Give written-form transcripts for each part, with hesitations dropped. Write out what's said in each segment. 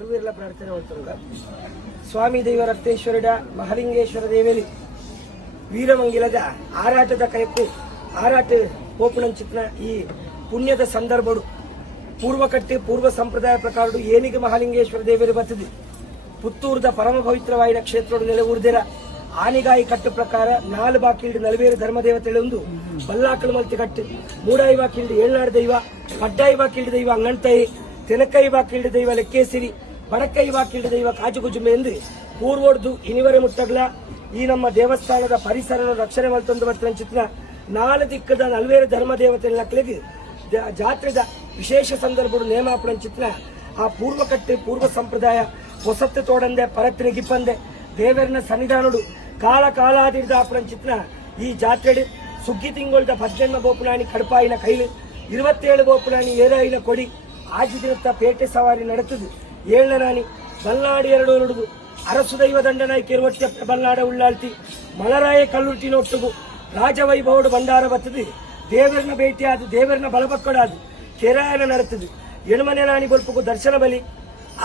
ಸರ್ವೆಲ್ಲ ಪ್ರಾರ್ಥನೆ ಮಾಡ್ತಾರೆ. ಸ್ವಾಮಿ ದೈವ ರಕ್ತೇಶ್ವರಡ ಮಹಾಲಿಂಗೇಶ್ವರ ದೇವೇಲಿ ವೀರಮಂಗಿಲದ ಆರಾಟದ ಕೈಕು ಆರಾಟ ಓಪಣಂಚಿತ್ನ ಈ ಪುಣ್ಯದ ಸಂದರ್ಭಡು ಪೂರ್ವಕಟ್ಟೆ ಪೂರ್ವ ಸಂಪ್ರದಾಯ ಪ್ರಕಾರ ಏನಿಗೆ ಮಹಾಲಿಂಗೇಶ್ವರ ದೇವರು ಬರ್ತದೆ ಪುತ್ತೂರದ ಪರಮ ಪವಿತ್ರವಾಯಿನ ಕ್ಷೇತ್ರ ನೆಲೆ ಊರ್ದೆರ ಆನೆಗಾಯಿ ಕಟ್ಟು ಪ್ರಕಾರ 4 ಬಾಕಿಲ್ಡು ನಲವೇರು ಧರ್ಮದೇವತೆಗಳೊಂದು ಬಲ್ಲಾಕಲು ಮಲ್ತಿ ಕಟ್ಟು ಮೂಡಾಯಿ ಬಾಕಿಲ್ಡು ಏಳ್ನಾಡು ದೈವ ಪಡ್ಡಾಯಿ ಬಾಕಿಲ್ಡು ದೈವ ಅಂಗಣ್ತಾಯಿ ತೆನಕೈ ಬಾಕಿಲ್ಡು ದೈವ ಲೆಕ್ಕೇಸಿರಿ ಬಡಕೈ ಬಾಕಿಲ್ಡು ದೈವ ಕಾಜುಗುಜುಮೆ ಎಂದು ಪೂರ್ವೋಡ್ದು ಇನಿವರೆ ಮುಟ್ಟಗ್ಲ ಈ ನಮ್ಮ ದೇವಸ್ಥಾನದ ಪರಿಸರ ರಕ್ಷಣೆ ಮಲ್ತೊಂದು ಬರ್ತನ ಚಿತ್ರ 4 ದಿಕ್ಕದ ನಲವೇರು ಧರ್ಮದೇವತೆ ನಕ್ಕಲಿಗೆ ಜಾತ್ರೆದ ವಿಶೇಷ ಸಂದರ್ಭ ನೇಮಾಪಣ ಚಿತ್ರ ಆ ಪೂರ್ವಕಟ್ಟೆ ಪೂರ್ವ ಸಂಪ್ರದಾಯ ಹೊಸತ್ತು ತೋಡಂದೆ ಪರತ್ತಿನ ಗಿಪ್ಪಂದೆ ದೇವರನ ಸನ್ನಿಧಾನಡು ಕಾಲ ಕಾಲಾದಿರ್ದ ಆಪಣ ಚಿತ್ರ ಈ ಜಾತ್ರೆ ಸುಗ್ಗಿ ತಿಂಗಳದ 18 ಬೋಪುನಾಣಿ ಕಡಪಾಯಿನ ಕೈಲು 27 ಬೋಪುನಾಣಿ ಏರಾಯಿನ ಕೊಡಿ ಆಜಿ ದಿನತ್ತ ಪೇಟೆ ಸವಾರಿ ನಡೆತದು 7ನೇ ನಾನಿ ಬಲ್ನಾಡು 2 ನುಡುದು ಅರಸು ದೈವ ದಂಡನಾಯ್ಕೆ ಒಟ್ಟೆ ಬಲ್ನಾಡ ಉಳ್ಳಾಳ್ತಿ ಮಲರಾಯ ಕಲ್ಲುರ್ಟಿನ ಒಟ್ಟುಗು ರಾಜವೈಭವಡು ಭಂಡಾರ ಬರ್ತದೆ ದೇವರನ್ನ ಭೇಟಿಯಾದ ದೇವರನ್ನ ಬಲಪಕ್ಕಡಾದು ಕೆರಾಯನ ನಡೆತದು ಎಣ್ಮನೆ ನಾಣಿ ಬಲ್ಪಗೂ ದರ್ಶನ ಬಲಿ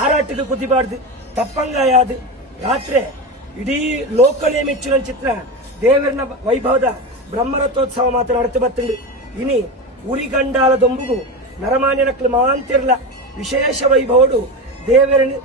ಆರಾಟಕ್ಕೆ ಕುದಿಬಾರ್ದು ತಪ್ಪಂಗಾಯಾದು ರಾತ್ರಿ ಇಡೀ ಲೋಕಲೇ ಮೆಚ್ಚಿನ ಚಿತ್ರ ದೇವರನ ವೈಭವದ ಬ್ರಹ್ಮರಥೋತ್ಸವ ಮಾತ್ರ ನಡೆತು ಬರ್ತಂಡು ಇನಿ ಉರಿಗಂಡಾಲ ದೊಂಬುಗು ನರಮಾನ್ಯನಕ್ಲು ಮಾಂತಿರ್ಲ ವಿಶೇಷ ವೈಭವಡು ದೇವರನ್ನು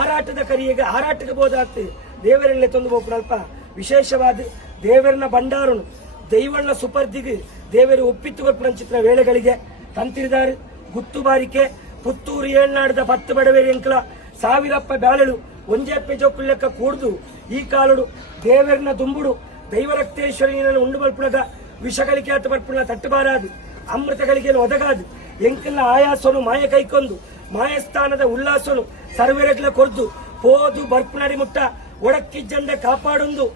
ಆರಾಟದ ಕರಿಯಗೆ ಆರಾಟಕ್ಕೆ ಬೋದಾಗ್ತದೆ ದೇವರಲ್ಲೇ ತಂದು ಬೋಪುನಲ್ಪ ವಿಶೇಷವಾದ ದೇವರನ ಭಂಡಾರನು ದೈವಣ್ಣ ಸುಪರ್ದಿಗೆ ದೇವರು ಒಪ್ಪಿತ್ತು ಕೊಪ್ಪನ ಚಿತ್ರ ವೇಳೆಗಳಿಗೆ ತಂತಿರಿದಾರು ಗುತ್ತು ಬಾರಿಕೆ ಪುತ್ತೂರು ಏಳ್ನಾಡದ 10 ಬಡವೇರಿ ಅಂಕಲ ಸಾವಿರಪ್ಪ ಬ್ಯಾಳಳು ಒಂಜೆಪ್ಪೆ ಜೋಕುಳ್ಳೆಕ್ಕ ಕೂಡ್ದು ಈ ಕಾಲುಡು ದೇವರನ ದುಂಬುಡು ದೈವರಕ್ತೇಶ್ವರಿಯನ್ನು ಉಂಡು ಬಲ್ಪುಣದ ವಿಷಗಳಿಗೆ ಆತ ಬರ್ಪುಣ ತಟ್ಟುಬಾರಾದು ಅಮೃತಗಳಿಗೆ ಒದಗಾದು ಎಂಕಲ್ನ ಆಯಾಸನು ಮಾಯ ಕೈಕೊಂದು ಮಾಯಸ್ಥಾನದ ಉಲ್ಲಾಸನು ಸರ್ವೆರಗ್ಲ ಕೊರ್ದು ಪೋದು ಬರ್ಪುನಡಿ ಮುಟ್ಟ ಒಡಕ್ಕಿಜ್ಜಂದೆ ಕಾಪಾಡೊಂದು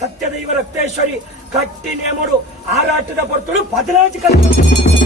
ಸತ್ಯ ದೈವ ರಕ್ತೇಶ್ವರಿ ಕಟ್ಟಿ ನೇಮಡು ಆರಾಟದ ಪೊರ್ತುಡು 14 ಕಲ್ಲು